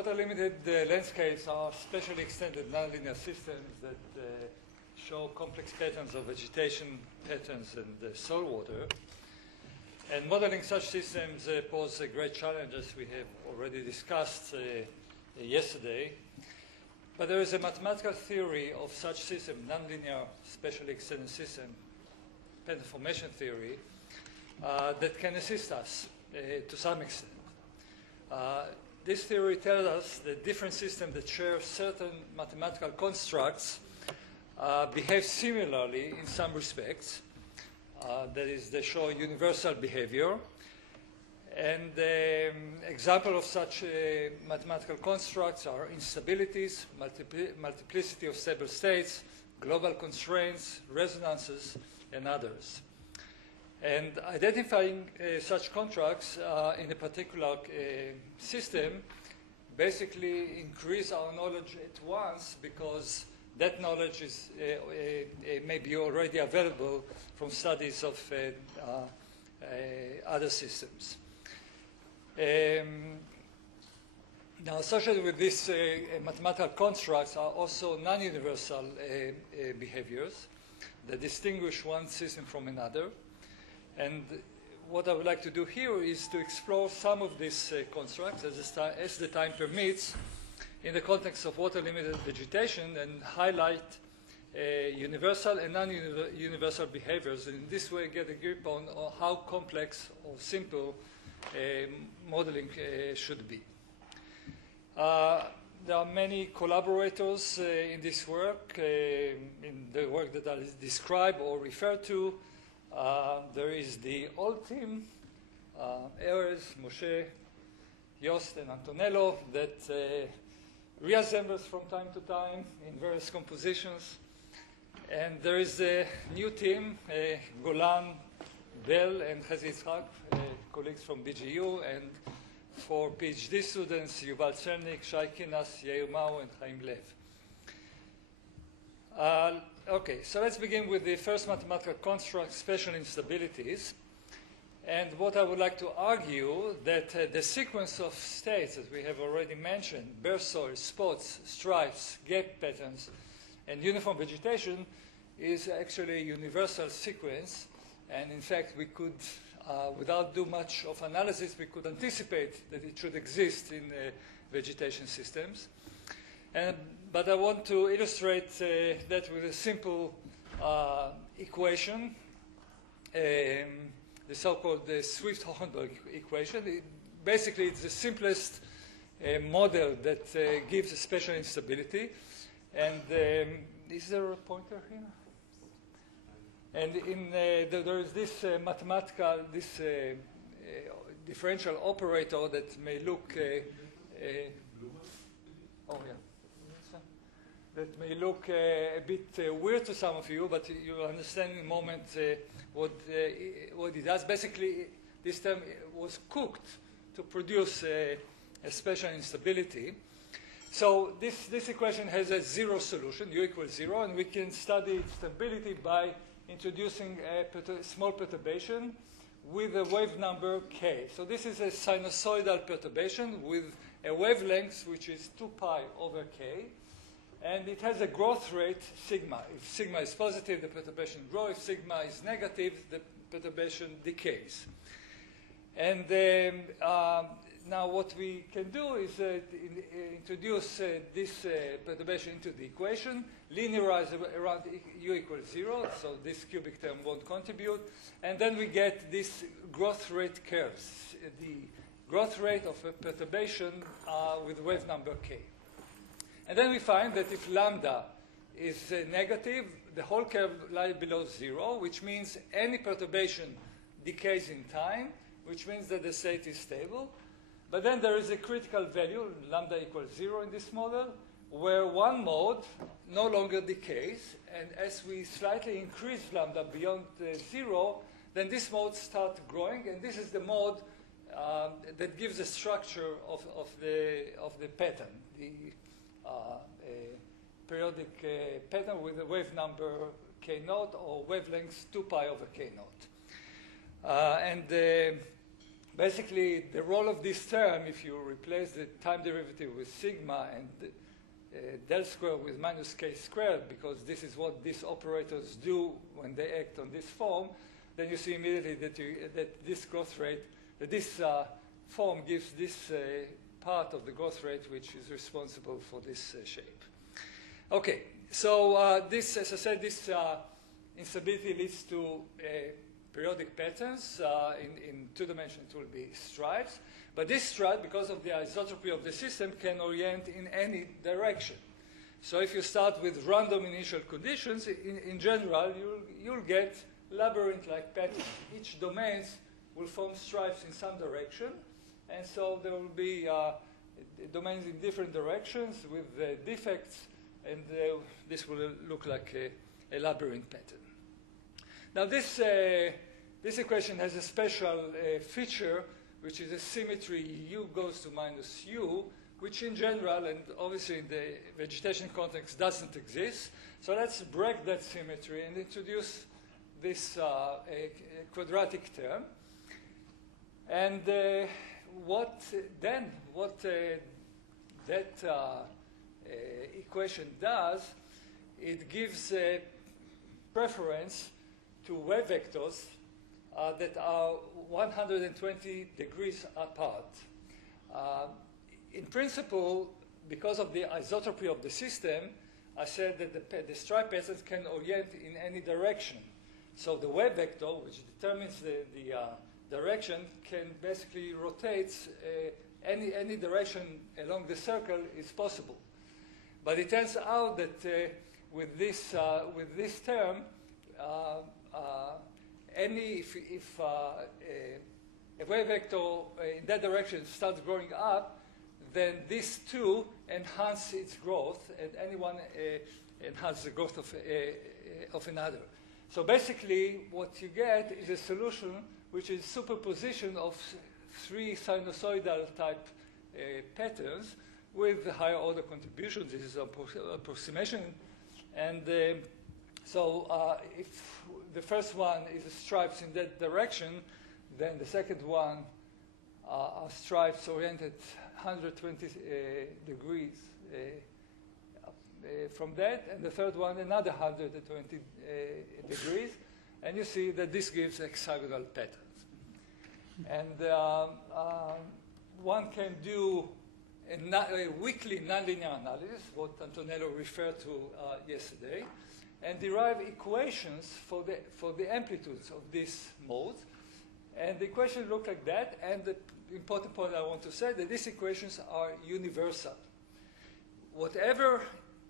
water-limited landscapes are specially extended nonlinear systems that show complex patterns of vegetation patterns and soil water. And modeling such systems pose a great challenge, as we have already discussed yesterday. But there is a mathematical theory of such system, nonlinear specially extended system, pattern formation theory, that can assist us to some extent. This theory tells us that different systems that share certain mathematical constructs behave similarly in some respects. That is, they show universal behavior. And examples of such mathematical constructs are instabilities, multiplicity of stable states, global constraints, resonances, and others. And identifying such contracts in a particular system basically increase our knowledge at once, because that knowledge is may be already available from studies of other systems. Now, associated with these mathematical constructs are also non-universal behaviors that distinguish one system from another. And what I would like to do here is to explore some of these constructs as the time permits in the context of water-limited vegetation, and highlight universal and non-universal behaviors, and in this way get a grip on how complex or simple modeling should be. There are many collaborators in this work, in the work that I describe or refer to. There is the old team, Erez, Moshe, Yost, and Antonello, that reassembles from time to time in various compositions. And there is a new team, Golan, Bell, and Chezi Yitzhak, colleagues from BGU, and for PhD students, Yuval Chernik, Shai Kinas, Yair Mao, and Chaim Lev. Okay, so let's begin with the first mathematical construct, special instabilities. And what I would like to argue that the sequence of states that we have already mentioned, bare soil, spots, stripes, gap patterns, and uniform vegetation is actually a universal sequence. And in fact, we could, without do much of analysis, we could anticipate that it should exist in vegetation systems. But I want to illustrate that with a simple equation, the so-called Swift-Hohenberg equation. Basically, it's the simplest model that gives a special instability. And is there a pointer here? And there is this mathematical, this differential operator that may look, that may look a bit weird to some of you, but you'll understand in a moment what it does. Basically, this term was cooked to produce a special instability. So this equation has a zero solution, u equals 0, and we can study its stability by introducing a small perturbation with a wave number k. So this is a sinusoidal perturbation with a wavelength which is 2 pi over k. And it has a growth rate sigma. If sigma is positive, the perturbation grows. If sigma is negative, the perturbation decays. And now what we can do is introduce this perturbation into the equation, linearize around u equals 0, so this cubic term won't contribute, and then we get this growth rate curves, the growth rate of a perturbation with wave number k. And then we find that if lambda is negative, the whole curve lies below 0, which means any perturbation decays in time, which means that the state is stable. But then there is a critical value, lambda equals 0 in this model, where one mode no longer decays. And as we slightly increase lambda beyond 0, then this mode starts growing. And this is the mode that gives the structure of the pattern, the periodic pattern with a wave number k naught or wavelength 2 pi over k naught. basically, the role of this term, if you replace the time derivative with sigma and del squared with minus k squared, because this is what these operators do when they act on this form, then you see immediately that this growth rate, that this form gives this part of the growth rate which is responsible for this shape. Okay, so this, as I said, this instability leads to periodic patterns. In 2 dimensions, it will be stripes. But this stripe, because of the isotropy of the system, can orient in any direction. So if you start with random initial conditions, in general, you'll get labyrinth-like patterns. Each domain will form stripes in some direction. And so there will be domains in different directions with defects, and this will look like a labyrinth pattern. Now, this equation has a special feature, which is a symmetry u goes to minus u, which in general, and obviously in the vegetation context, doesn't exist. So let's break that symmetry and introduce this quadratic term. And what that equation does, it gives a preference to wave vectors that are 120 degrees apart. In principle, because of the isotropy of the system, I said that the stripe patterns can orient in any direction. So the wave vector, which determines the direction, can basically rotate any direction along the circle is possible. But it turns out that with this term, if a wave vector in that direction starts growing up, then these two enhance its growth, and any one enhances the growth of another. So basically, what you get is a solution which is superposition of 3 sinusoidal type patterns with higher order contributions. This is an approximation. And so if the first one is stripes in that direction, then the second one are stripes oriented 120 degrees from that, and the third one another 120 degrees. And you see that this gives hexagonal patterns. And one can do a weakly nonlinear analysis, what Antonello referred to yesterday, and derive equations for the amplitudes of these modes. And the equations look like that. And the important point I want to say that these equations are universal. Whatever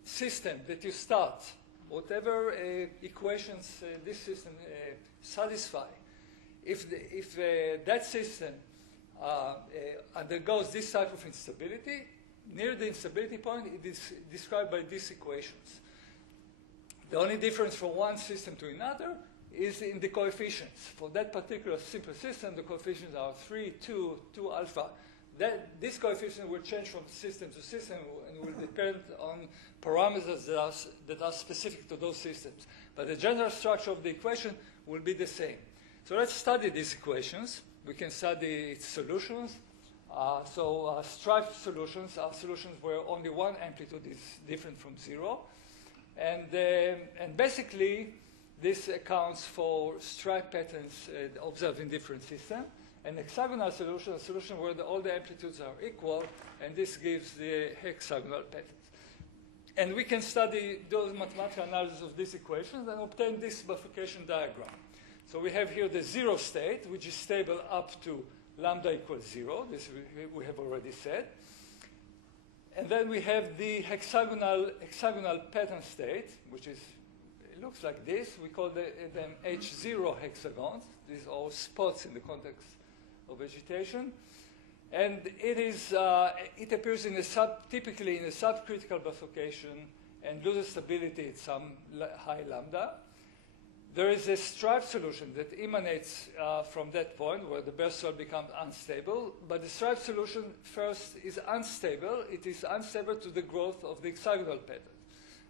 system that you start, whatever equations this system satisfy, if that system undergoes this type of instability, near the instability point, it is described by these equations. The only difference from one system to another is in the coefficients. For that particular simple system, the coefficients are 3, 2, 2 alpha. This coefficient will change from system to system and will depend on parameters that are specific to those systems. But the general structure of the equation will be the same. So let's study these equations. We can study its solutions. Striped solutions are solutions where only one amplitude is different from 0. And basically, this accounts for stripe patterns observed in different systems. An hexagonal solution, a solution where all the amplitudes are equal, and this gives the hexagonal patterns. And we can study those mathematical analysis of these equations and obtain this bifurcation diagram. So we have here the 0 state, which is stable up to lambda equals 0. This we have already said. And then we have the hexagonal pattern state, which is, it looks like this. We call them H0 hexagons. These are all spots in the context of vegetation. And it appears typically in a subcritical bifurcation and loses stability at some high lambda. There is a striped solution that emanates from that point where the bare soil becomes unstable. But the striped solution first is unstable. It is unstable to the growth of the hexagonal pattern.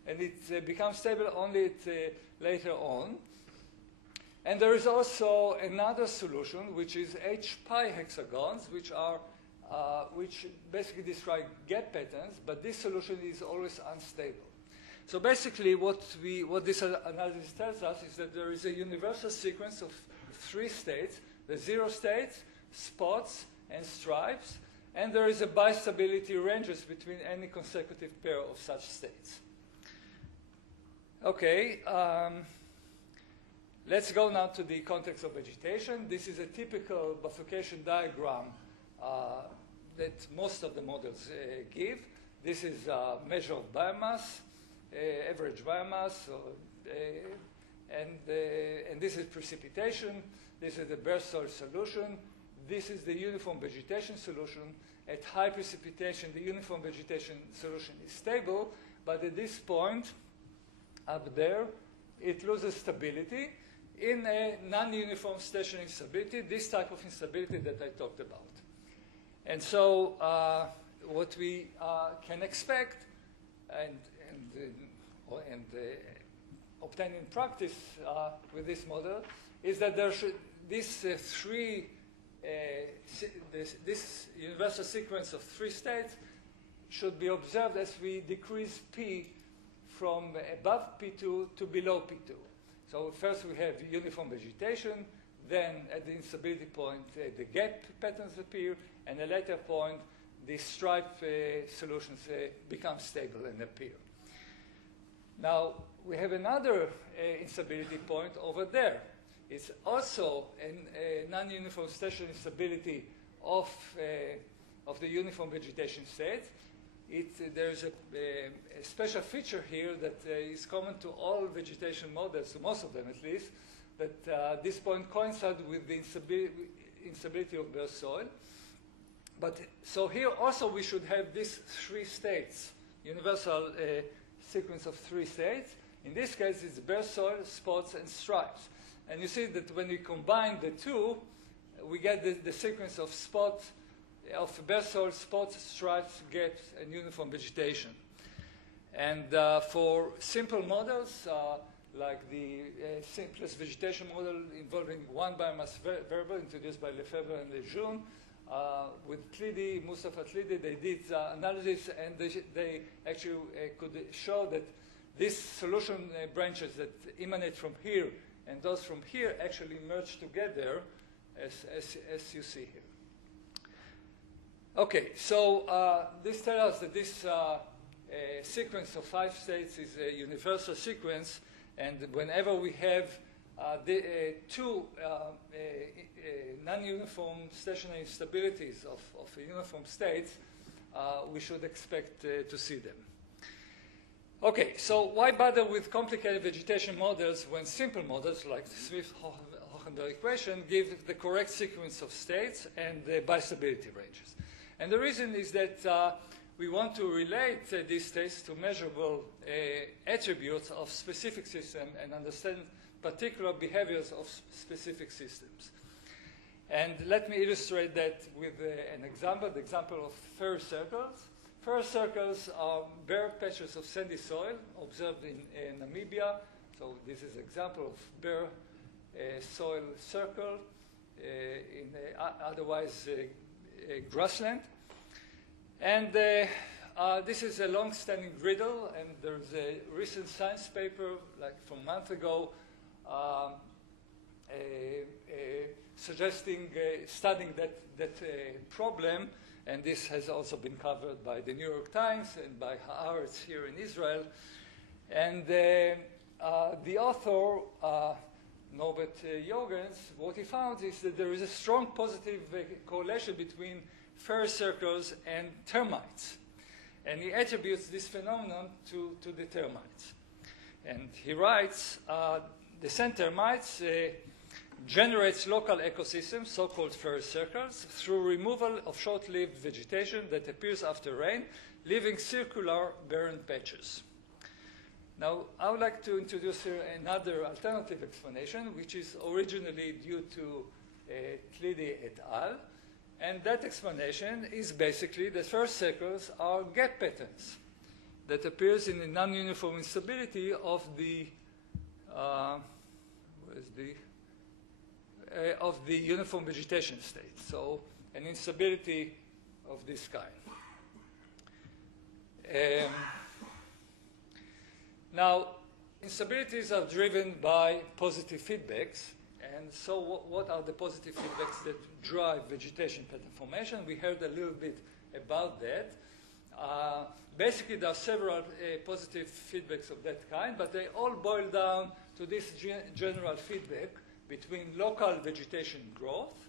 And it becomes stable only later on. And there is also another solution, which is H-pi hexagons, which basically describe gap patterns, but this solution is always unstable. So basically what this analysis tells us is that there is a universal sequence of 3 states, the 0 states, spots, and stripes, and there is a bistability ranges between any consecutive pair of such states. Okay, let's go now to the context of vegetation. This is a typical bifurcation diagram that most of the models give. This is a measure of biomass, average biomass, and this is precipitation. This is the bare soil solution. This is the uniform vegetation solution. At high precipitation, the uniform vegetation solution is stable, but at this point up there, it loses stability in a non-uniform stationary instability, this type of instability that I talked about. And so what we can expect and obtain in practice with this model is that there should this universal sequence of 3 states should be observed as we decrease P from above P2 to below P2. So first we have uniform vegetation, then at the instability point the gap patterns appear, and at a later point the stripe solutions become stable and appear. Now we have another instability point over there. It's also a non-uniform stationary instability of the uniform vegetation state. There's a special feature here that is common to all vegetation models, to most of them at least, that this point coincides with the instability of bare soil. But so here also we should have these 3 states, universal sequence of 3 states. In this case, it's bare soil, spots, and stripes. And you see that when we combine the 2, we get the sequence of spots, of bare soil, spots, stripes, gaps, and uniform vegetation. And for simple models, like the simplest vegetation model involving one biomass variable introduced by Lefebvre and Lejeune, with Tlidi, Mustafa Tlidi, they did analysis, and they actually could show that these solution branches that emanate from here and those from here actually merge together as you see here. Okay, so this tells us that this sequence of 5 states is a universal sequence, and whenever we have the 2 non-uniform stationary instabilities of uniform states, we should expect to see them. Okay, so why bother with complicated vegetation models when simple models like the Smith-Hohenberg equation give the correct sequence of states and the bistability ranges? And the reason is that we want to relate these states to measurable attributes of specific systems and understand particular behaviors of specific systems. And let me illustrate that with an example, the example of fur circles. Fur circles are bare patches of sandy soil observed in Namibia. So this is an example of bare soil circle in otherwise grassland. And this is a long-standing riddle, and there's a recent science paper, like from a month ago, studying that problem, and this has also been covered by the New York Times and by Haaretz here in Israel. And the author, Norbert Jorgens, what he found is that there is a strong positive correlation between fur circles and termites. And he attributes this phenomenon to the termites. And he writes, the sand termites generates local ecosystems, so-called fur circles, through removal of short-lived vegetation that appears after rain, leaving circular barren patches. Now, I would like to introduce here another alternative explanation, which is originally due to Tlidi et al. And that explanation is basically that fur circles are gap patterns that appears in the non-uniform instability of the of the uniform vegetation state, so an instability of this kind. Now, instabilities are driven by positive feedbacks, and so what are the positive feedbacks that drive vegetation pattern formation? We heard a little bit about that. Basically, there are several positive feedbacks of that kind, but they all boil down to this general feedback between local vegetation growth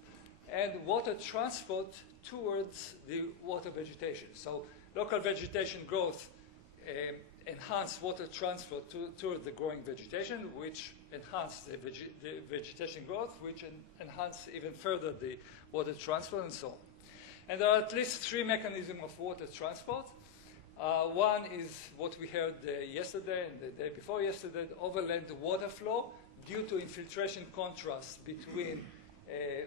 and water transport towards the water vegetation. So local vegetation growth enhance water transport towards the growing vegetation, which enhance the vegetation growth, which enhance even further the water transport, and so on. And there are at least three mechanisms of water transport. One is what we heard yesterday and the day before yesterday, the overland water flow due to infiltration contrast between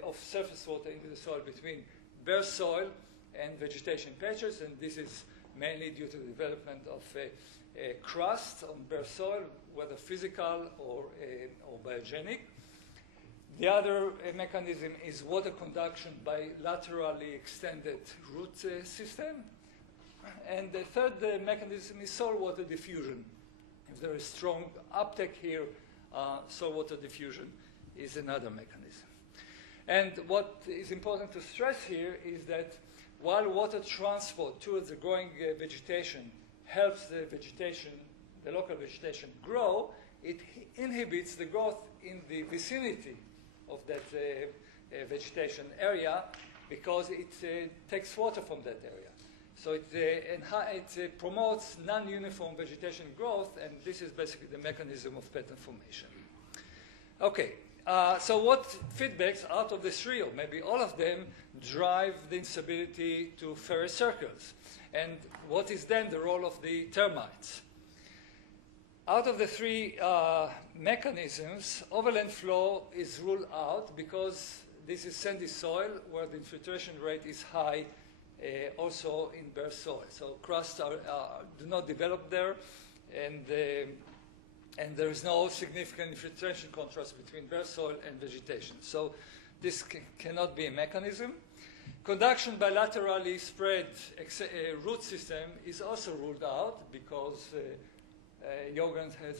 of surface water into the soil between bare soil and vegetation patches, and this is mainly due to the development of crust on bare soil, whether physical or biogenic. The other mechanism is water conduction by laterally extended root system. And the third mechanism is soil water diffusion. If there is strong uptake here, soil water diffusion is another mechanism. And what is important to stress here is that while water transport towards the growing vegetation helps the vegetation, the local vegetation grow, it inhibits the growth in the vicinity of that vegetation area because it takes water from that area. So it promotes non-uniform vegetation growth, and this is basically the mechanism of pattern formation. Okay, so what feedbacks out of the three, or maybe all of them, drive the instability to ferrous circles? And what is then the role of the termites? Out of the three mechanisms, overland flow is ruled out because this is sandy soil where the infiltration rate is high, also in bare soil. So crusts do not develop there, and there is no significant infiltration contrast between bare soil and vegetation. So this cannot be a mechanism. Conduction by laterally spread root system is also ruled out because Jorgens has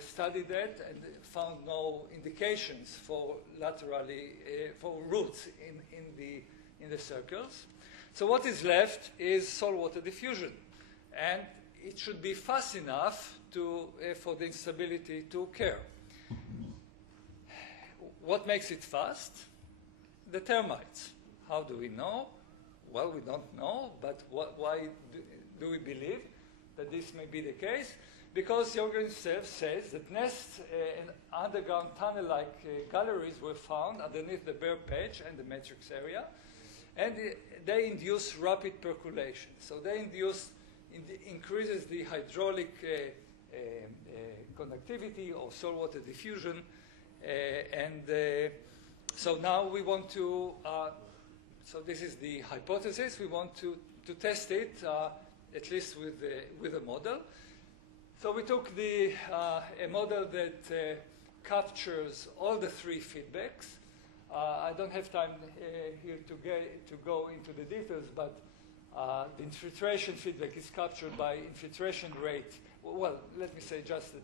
studied that and found no indications for laterally for roots in the circles. So what is left is soil water diffusion, and it should be fast enough for the instability to occur. What makes it fast? The termites. How do we know? Well, we don't know, but why do we believe that this may be the case? Because Jorgens himself says that nests and underground tunnel-like galleries were found underneath the bare patch and the matrix area, and they induce rapid percolation. So they increases the hydraulic conductivity or soil water diffusion, so now we want to. So this is the hypothesis. We want to test it at least with a model. So we took a model that captures all the three feedbacks. I don't have time here to go into the details, but the infiltration feedback is captured by infiltration rate. Well, let me say just that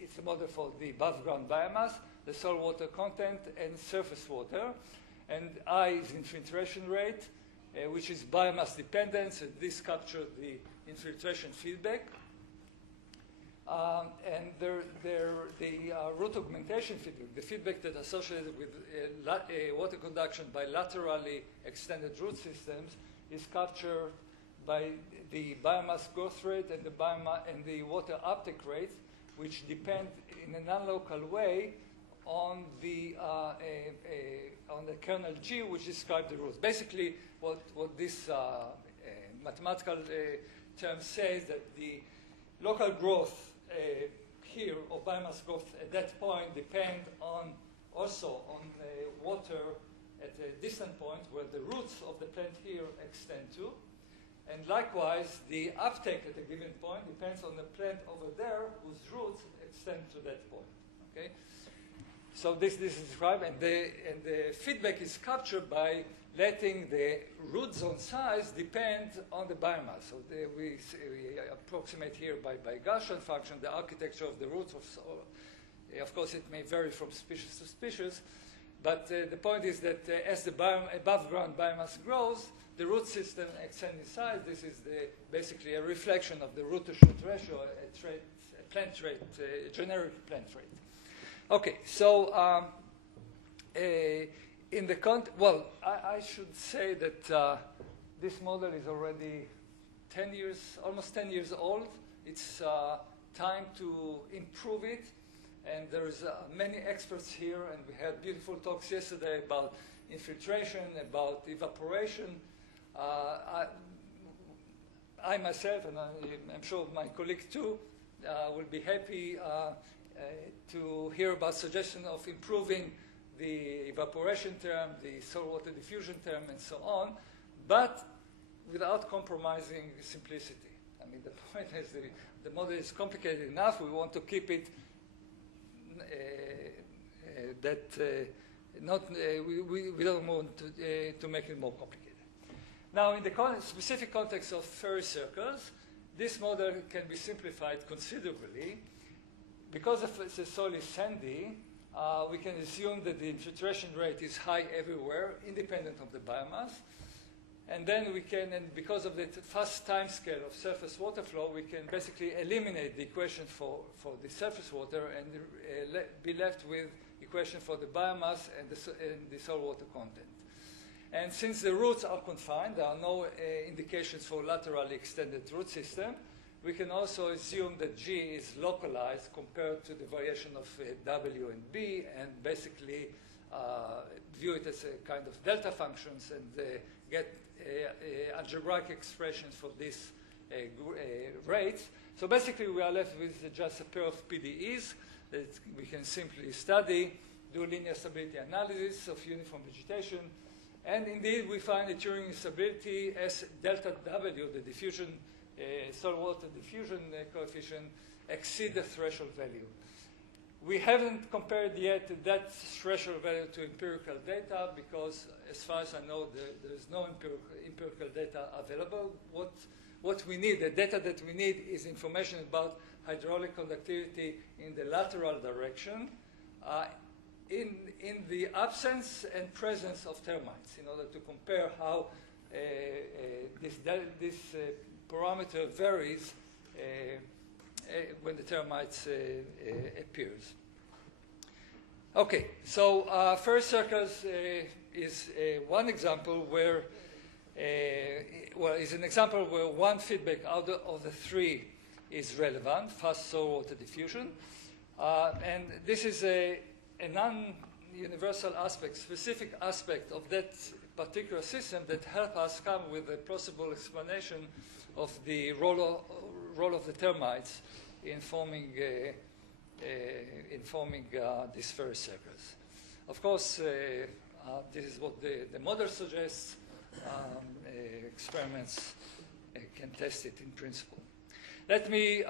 it's a model for the above ground biomass, the soil water content, and surface water. And I is infiltration rate, which is biomass dependence, and this captures the infiltration feedback. And the root augmentation feedback, the feedback that associated with water conduction by laterally extended root systems, is captured by the biomass growth rate and the water uptake rate, which depend in a non-local way on the kernel G, which describes the roots. Basically, what this mathematical term says that the local growth here, or biomass growth at that point, depend also on water at a distant point where the roots of the plant here extend to. And likewise, the uptake at a given point depends on the plant over there whose roots extend to that point. Okay? So this is described, and the feedback is captured by letting the root zone size depend on the biomass. So we approximate here by Gaussian function the architecture of the roots. Of course, it may vary from species to species, but the point is that as the above-ground biomass grows, the root system extends in size. This is basically a reflection of the root-to-shoot ratio, a plant trait, a generic plant trait. Okay, so in the I should say that this model is already 10 years, almost 10 years old. It's time to improve it, and there's many experts here, and we had beautiful talks yesterday about infiltration, about evaporation. I myself, and I'm sure my colleagues too, will be happy to hear about suggestions of improving the evaporation term, the saltwater diffusion term, and so on, but without compromising simplicity. I mean, the point is the model is complicated enough. We want to keep it we don't want to make it more complicated. Now, in the specific context of fairy circles, this model can be simplified considerably. Because the soil is sandy, we can assume that the infiltration rate is high everywhere, independent of the biomass. And then we can, and because of the fast time scale of surface water flow, we can basically eliminate the equation for the surface water and be left with equation for the biomass and the soil water content. And since the roots are confined, there are no indications for laterally extended root system, we can also assume that G is localized compared to the variation of W and B, and basically view it as a kind of delta functions and get algebraic expressions for these rates. So basically we are left with just a pair of PDEs that we can simply study, do linear stability analysis of uniform vegetation, and indeed we find the Turing stability as delta W, the diffusion soil water diffusion coefficient, exceed the threshold value. We haven't compared yet that threshold value to empirical data because, as far as I know, there is no empirical data available. What we need, the data that we need, is information about hydraulic conductivity in the lateral direction in the absence and presence of termites, in order to compare how this parameter varies when the termites appears. Okay, so fairy circles is one example where, is an example where one feedback out of the three is relevant, fast soil water diffusion. And this is a non-universal aspect, specific aspect of that particular system that help us come with a possible explanation of the role of the termites in forming these fairy circles. Of course, this is what the model suggests. Experiments can test it in principle. Let me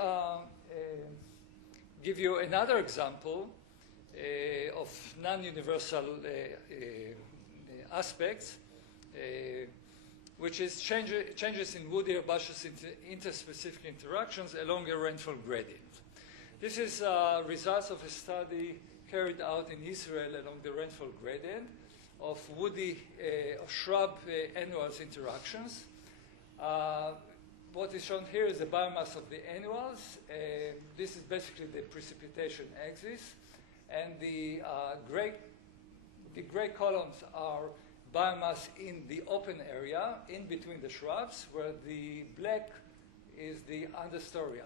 give you another example of non-universal aspects, which is changes in woody herbaceous interspecific interactions along a rainfall gradient. This is results of a study carried out in Israel along the rainfall gradient of woody shrub annuals interactions. What is shown here is the biomass of the annuals. This is basically the precipitation axis, and the gray columns are biomass in the open area in between the shrubs, where the black is the understory,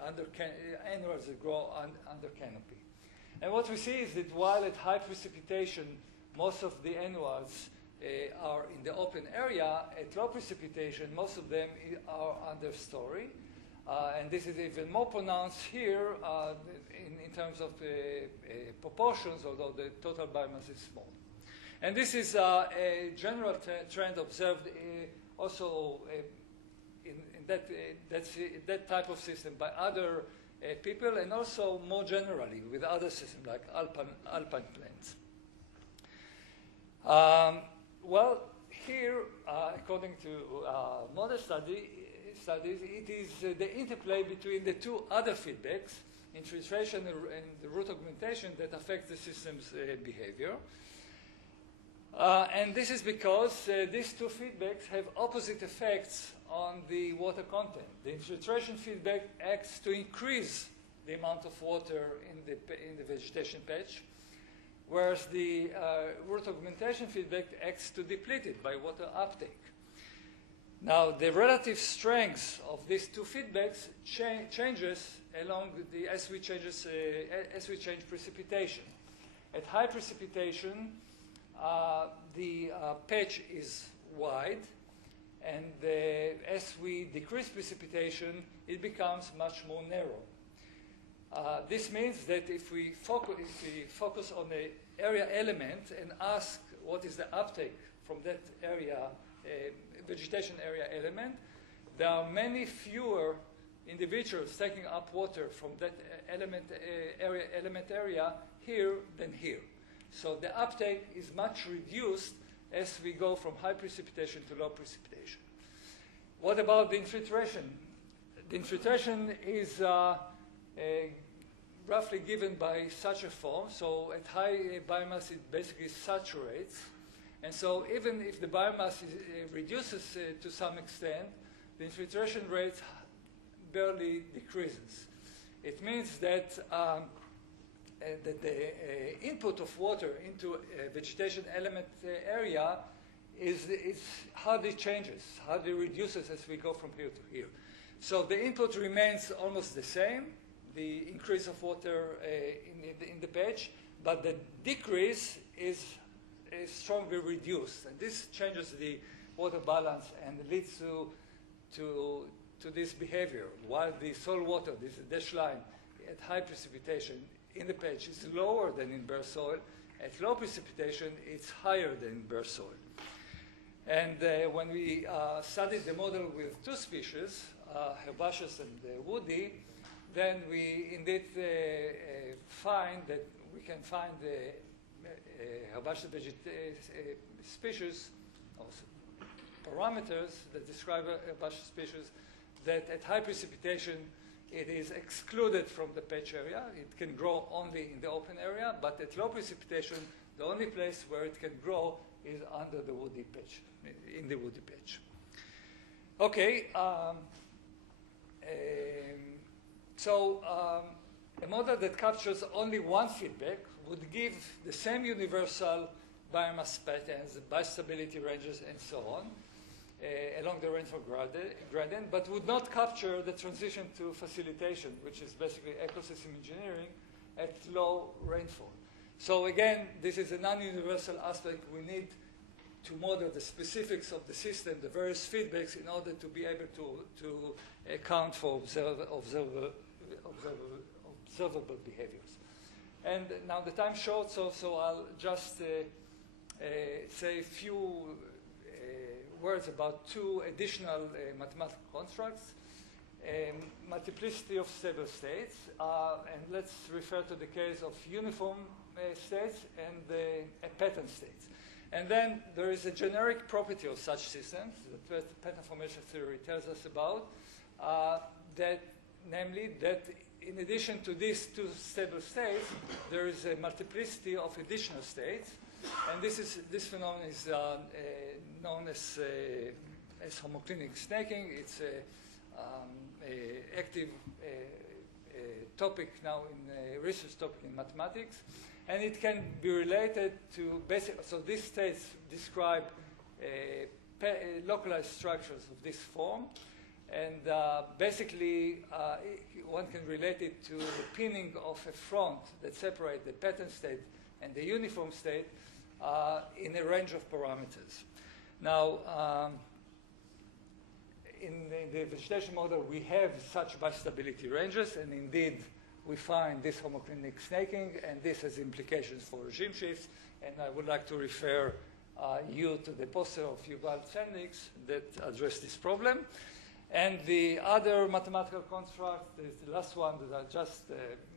annuals that grow under canopy. And what we see is that while at high precipitation, most of the annuals are in the open area, at low precipitation, most of them are understory. And this is even more pronounced here in terms of proportions, although the total biomass is small. And this is a general trend observed also in that type of system by other people, and also more generally with other systems like alpine plains. Well, here, according to model studies, it is the interplay between the two other feedbacks, infiltration and the root augmentation, that affect the system's behavior. And this is because these two feedbacks have opposite effects on the water content. The infiltration feedback acts to increase the amount of water in the vegetation patch, whereas the root augmentation feedback acts to deplete it by water uptake. Now, the relative strengths of these two feedbacks changes along as we change precipitation. At high precipitation, the patch is wide, and as we decrease precipitation, it becomes much more narrow. This means that if we focus on the area element and ask what is the uptake from that area, vegetation area element, there are many fewer individuals taking up water from that element area here than here. So the uptake is much reduced as we go from high precipitation to low precipitation. What about the infiltration? The infiltration is roughly given by such a form. So at high biomass, it basically saturates. And so even if the biomass reduces to some extent, the infiltration rate barely decreases. It means that the input of water into a vegetation element area is hardly changes, hardly reduces as we go from here to here. So the input remains almost the same, the increase of water in the patch, but the decrease is strongly reduced. And this changes the water balance and leads to this behavior. While the soil water, this dash line, at high precipitation in the patch is lower than in bare soil, at low precipitation it's higher than in bare soil. And when we studied the model with two species, herbaceous and woody, then we indeed find that we can find herbaceous species, or parameters that describe herbaceous species, that at high precipitation it is excluded from the patch area. It can grow only in the open area, but at low precipitation, the only place where it can grow is under the woody patch, in the woody patch. Okay, a model that captures only one feedback would give the same universal biomass patterns, biostability ranges, and so on, along the rainfall gradient, but would not capture the transition to facilitation, which is basically ecosystem engineering at low rainfall. So again, this is a non-universal aspect. We need to model the specifics of the system, the various feedbacks, in order to be able to account for observable behaviors. And now the time's short, so I'll just say a few words about two additional mathematical constructs. Multiplicity of stable states, and let's refer to the case of uniform states and pattern states. And then there is a generic property of such systems that pattern formation theory tells us about, namely that in addition to these two stable states, there is a multiplicity of additional states, and this phenomenon is known as homoclinic snaking. It's an active topic now in research topic in mathematics, and it can be related to basic. So these states describe localized structures of this form, and basically one can relate it to the pinning of a front that separates the pattern state and the uniform state in a range of parameters. Now, in the vegetation model, we have such biostability ranges, and indeed, we find this homoclinic snaking, and this has implications for regime shifts. And I would like to refer you to the poster of Yuval Chelniks that address this problem. And the other mathematical construct is the last one that I just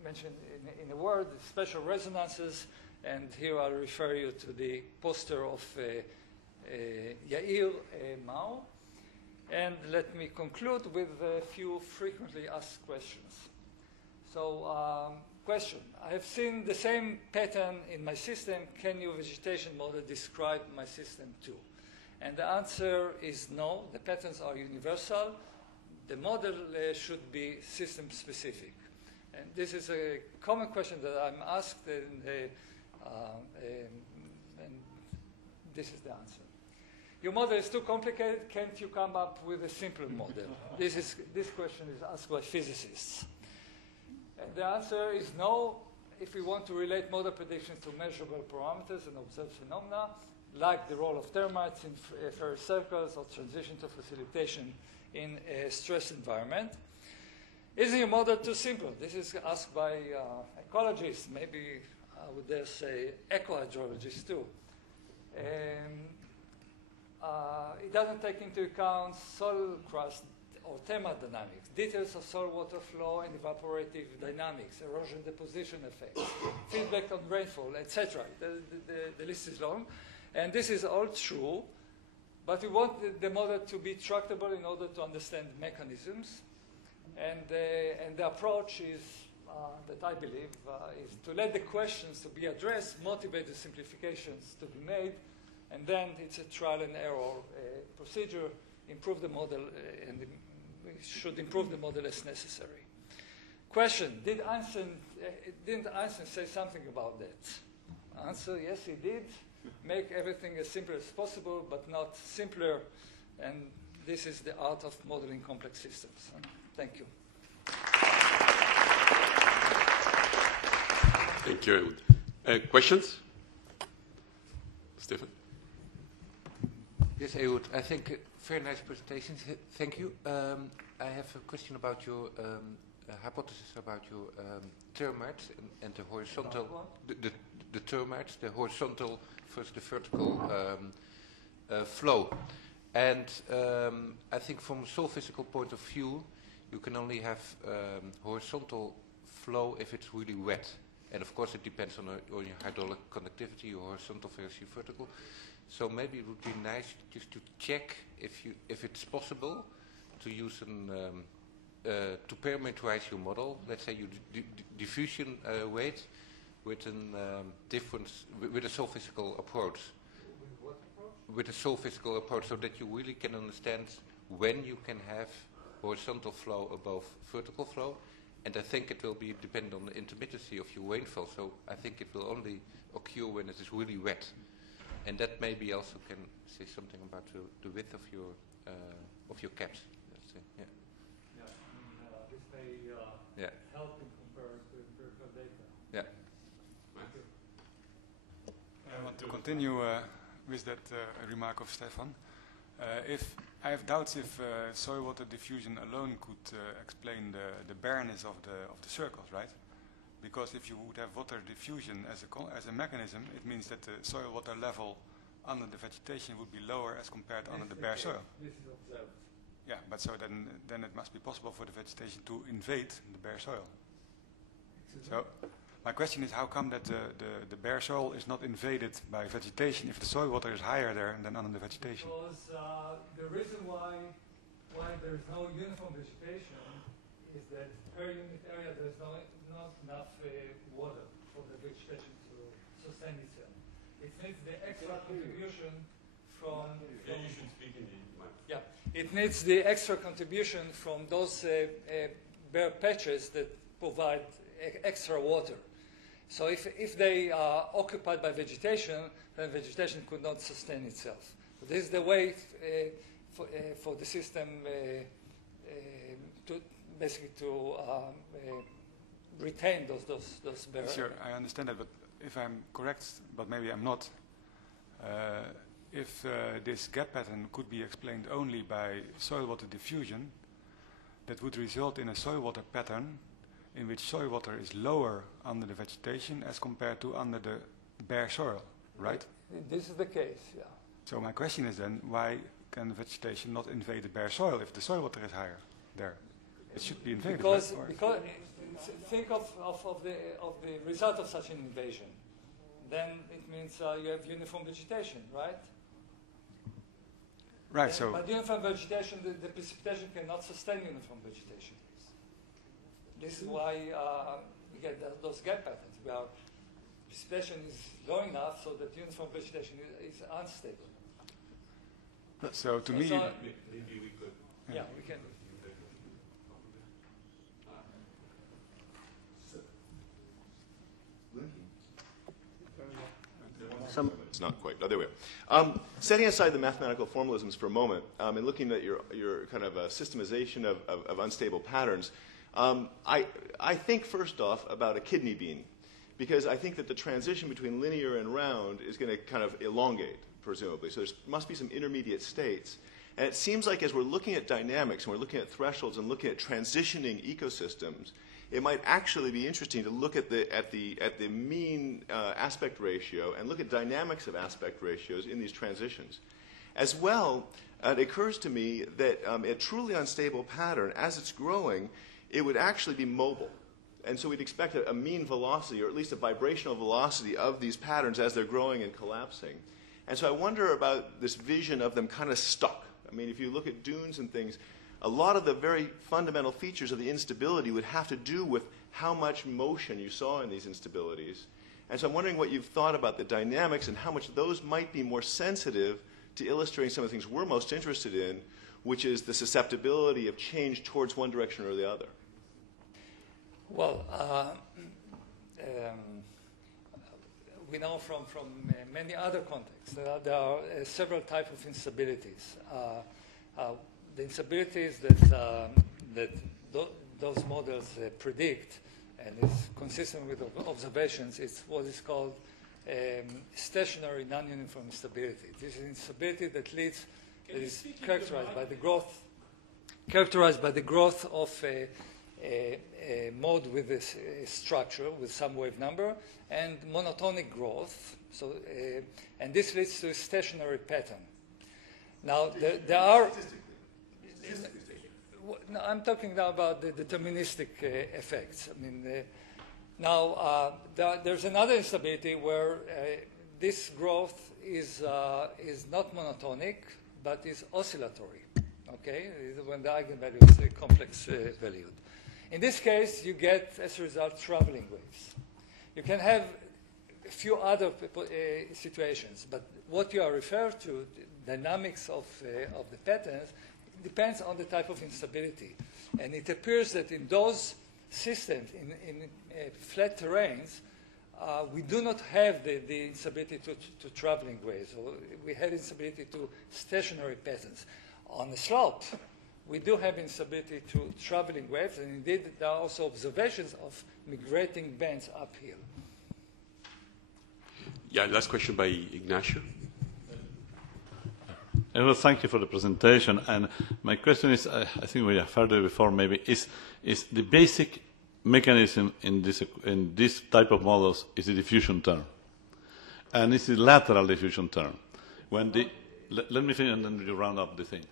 mentioned in a word, special resonances. And here I'll refer you to the poster of Yair Mao. And let me conclude with a few frequently asked questions. So, question. I have seen the same pattern in my system. Can your vegetation model describe my system too? And the answer is no. The patterns are universal. The model should be system-specific. And this is a common question that I'm asked, and this is the answer. Your model is too complicated. Can't you come up with a simpler model? This question is asked by physicists. And the answer is no. If we want to relate model predictions to measurable parameters and observed phenomena, like the role of termites in ferrous circles or transition to facilitation in a stress environment. Is your model too simple? This is asked by ecologists, maybe I would dare say eco-hydrologists too. It doesn't take into account soil crust or thermodynamics, details of soil water flow and evaporative dynamics, erosion deposition effects, feedback on rainfall, etc. The list is long. And this is all true, but we want the model to be tractable in order to understand mechanisms. And the approach is, that I believe, is to let the questions to be addressed, motivate the simplifications to be made, and then it's a trial and error procedure, improve the model, and we should improve the model as necessary. Question, didn't Einstein say something about that? Answer, yes, he did. Make everything as simple as possible, but not simpler, and this is the art of modeling complex systems. Thank you. Thank you, Ehud. Questions? Stefan? Yes, Ehud, I think very nice presentation. Thank you. I have a question about your hypothesis about your termites and the horizontal, the termites, the horizontal versus the vertical flow. And I think from a soil physical point of view, you can only have horizontal flow if it's really wet. And of course it depends on your hydraulic conductivity, your horizontal versus your vertical. So maybe it would be nice just to check if it's possible to use to parameterize your model. Let's say you diffusion weight with a soil physical approach. With what approach? With a soil physical approach, so that you really can understand when you can have horizontal flow above vertical flow. And I think it will be dependent on the intermittency of your rainfall. So I think it will only occur when it is really wet. And that maybe also can say something about the width of your caps. Let's say. Yeah. Yeah, this may help in comparing to empirical data. Yeah. I want to continue with that remark of Stefan. If I have doubts if soil water diffusion alone could explain the barrenness of the circles, right? Because if you would have water diffusion as a mechanism, it means that the soil water level under the vegetation would be lower as compared to under the bare soil. This is observed. Yeah, but so then it must be possible for the vegetation to invade the bare soil. So my question is, how come that the bare soil is not invaded by vegetation if the soil water is higher there than under the vegetation? Because the reason why there is no uniform vegetation is that per unit area there is not enough water for the vegetation to sustain itself. It needs the extra contribution from You should speak in the mic. Yeah, it needs the extra contribution from those bare patches that provide extra water. So if they are occupied by vegetation, then vegetation could not sustain itself. But this is the way for the system to basically to retain those bare. Sure, I understand that, but if I'm correct, but maybe I'm not, if this gap pattern could be explained only by soil water diffusion, that would result in a soil water pattern in which soil water is lower under the vegetation as compared to under the bare soil, right? This is the case, yeah. So my question is then, why can the vegetation not invade the bare soil if the soil water is higher there? It should be invaded. Because think of the result of such an invasion. then it means you have uniform vegetation, right? Right, so But uniform vegetation, the precipitation cannot sustain uniform vegetation. This is why we get those gap patterns, where precipitation is low enough so that uniform vegetation is unstable. so to me, Maybe we could. Yeah, we can. It's not quite. No, there we are. Setting aside the mathematical formalisms for a moment and looking at your kind of systemization of unstable patterns, I think first off about a kidney bean, because I think that the transition between linear and round is going to kind of elongate, presumably. So there must be some intermediate states. And it seems like as we're looking at dynamics and we're looking at thresholds and looking at transitioning ecosystems, it might actually be interesting to look at the mean aspect ratio and look at dynamics of aspect ratios in these transitions. As well, it occurs to me that a truly unstable pattern, as it's growing, it would actually be mobile. And so we'd expect a mean velocity, or at least a vibrational velocity of these patterns as they're growing and collapsing. And so I wonder about this vision of them kind of stuck. I mean, if you look at dunes and things, a lot of the very fundamental features of the instability would have to do with how much motion you saw in these instabilities. And so I'm wondering what you've thought about the dynamics and how much those might be more sensitive to illustrating some of the things we're most interested in, which is the susceptibility of change towards one direction or the other. Well, we know from many other contexts that there are several types of instabilities. The instabilities that those models predict and is consistent with observations is what is called stationary non-uniform instability. This is instability that is characterized by the growth of a mode with this structure with some wave number and monotonic growth. So, and this leads to a stationary pattern. Now there are. No, I'm talking now about the deterministic effects. I mean, there's another instability where this growth is not monotonic, but is oscillatory. Okay, when the eigenvalue is complex valued. In this case, you get, as a result, traveling waves. You can have a few other situations, but what you are referring to, dynamics of the patterns, depends on the type of instability. And it appears that in those systems, in flat terrains, we do not have the instability to traveling waves. Or we have instability to stationary patterns. On the slope, we do have instability to traveling waves, and indeed there are also observations of migrating bands uphill. Yeah, last question by Ignacio. Well, thank you for the presentation. And my question is, I think we have heard it before maybe, is the basic mechanism in this type of models is the diffusion term. And it's the lateral diffusion term. When let me finish and then you round up the thing.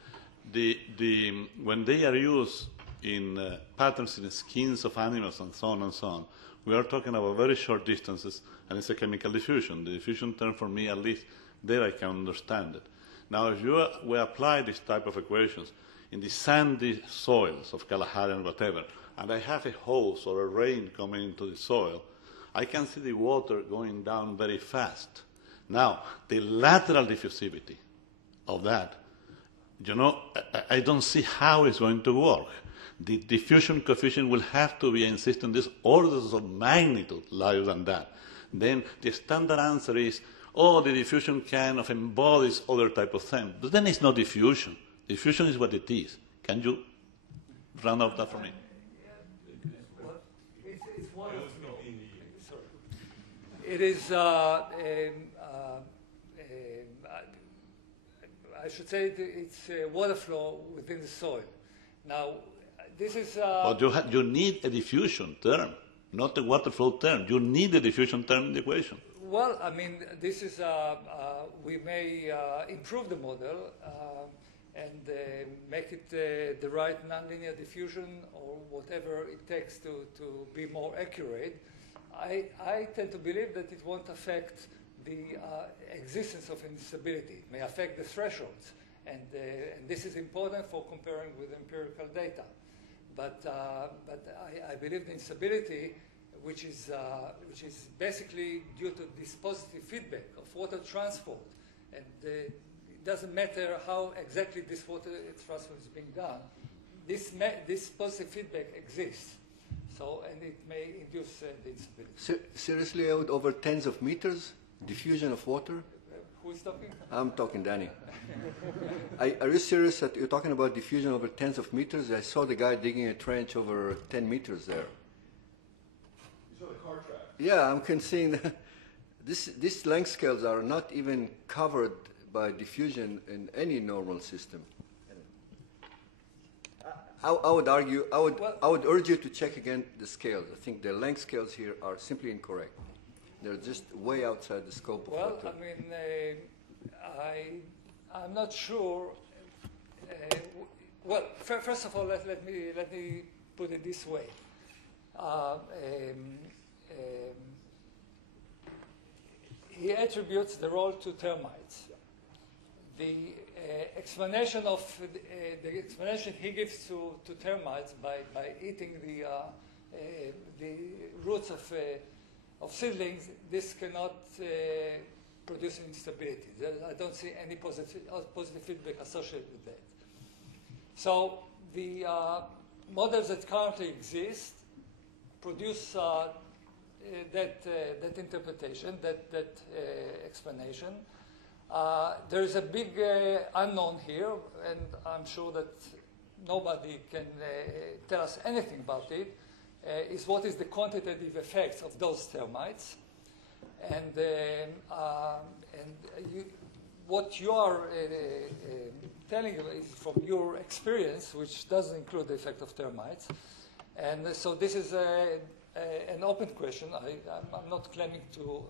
When they are used in patterns in the skins of animals and so on, we are talking about very short distances, and it's a chemical diffusion. The diffusion term, for me at least, there I can understand it. Now, if we apply this type of equations in the sandy soils of Kalahari and whatever, and I have a hose or a rain coming into the soil, I can see the water going down very fast. Now, the lateral diffusivity of that, I don't see how it's going to work. The diffusion coefficient will have to be, I insist on this, orders of magnitude larger than that. Then the standard answer is, the diffusion kind of embodies other type of thing. But then it's not diffusion. Diffusion is what it is. Can you round up that for me? It's water flow. It is, I should say it's water flow within the soil. Now, this is... but you need a diffusion term, not a water flow term. You need a diffusion term in the equation. Well, I mean, this is, we may improve the model and make it the right nonlinear diffusion or whatever it takes to be more accurate. I tend to believe that it won't affect the existence of instability. It may affect the thresholds, and this is important for comparing with empirical data. But I believe the instability, which is basically due to this positive feedback of water transport, and it doesn't matter how exactly this water transfer is being done, this positive feedback exists. So, and it may induce the instability. Seriously, Ehud, over tens of meters, diffusion of water? Who is talking? I'm talking, Danny. Are you serious that you're talking about diffusion over tens of meters? I saw the guy digging a trench over 10 meters there. You saw the car track. Yeah, I'm concerned. These length scales are not even covered by diffusion in any normal system. I would argue, I would urge you to check again the scales. I think the length scales here are simply incorrect. They're just way outside the scope of what... Well, I mean, I'm not sure. Well, first of all, let me put it this way. He attributes the role to termites. The explanation of the explanation he gives to termites by eating the roots of seedlings, this cannot produce instability. I don't see any positive feedback associated with that. So the models that currently exist produce that interpretation, that explanation. There is a big unknown here, and I'm sure that nobody can tell us anything about it, is what is the quantitative effects of those termites. And what you are telling is from your experience, which doesn't include the effect of termites. And so this is an open question. I'm not claiming to...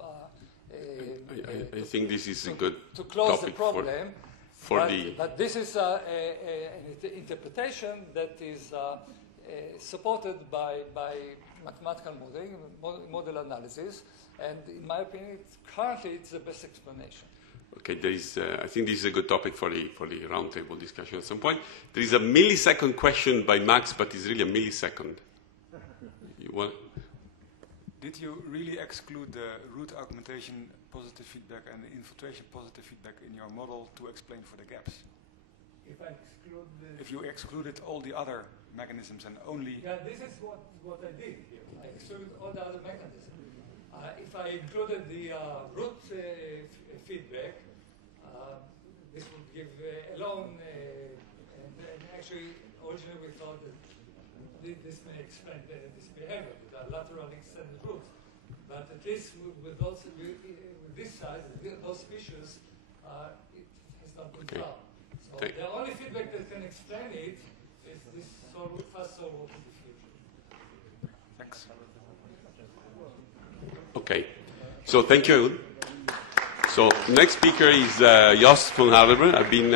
I think this is a good to close topic the problem, but this is an interpretation that is supported by mathematical modeling, model analysis, and in my opinion, currently it's the best explanation. Okay, there is. I think this is a good topic for the roundtable discussion at some point. There is a millisecond question by Max, but it's really a millisecond. You want? Did you really exclude the root augmentation positive feedback and the infiltration positive feedback in your model to explain for the gaps? If I exclude if you excluded all the other mechanisms and only... Yeah, this is what I did here. I excluded all the other mechanisms. If I included the root feedback, this would give alone, and actually originally we thought that this may explain this behavior with the laterally extended roots. But at least with this size, with those species, it has not been found. So the only feedback that can explain it is this fast soil water diffusion. Thanks. Okay. So thank you. So next speaker is Jos van Hardenberg. I've been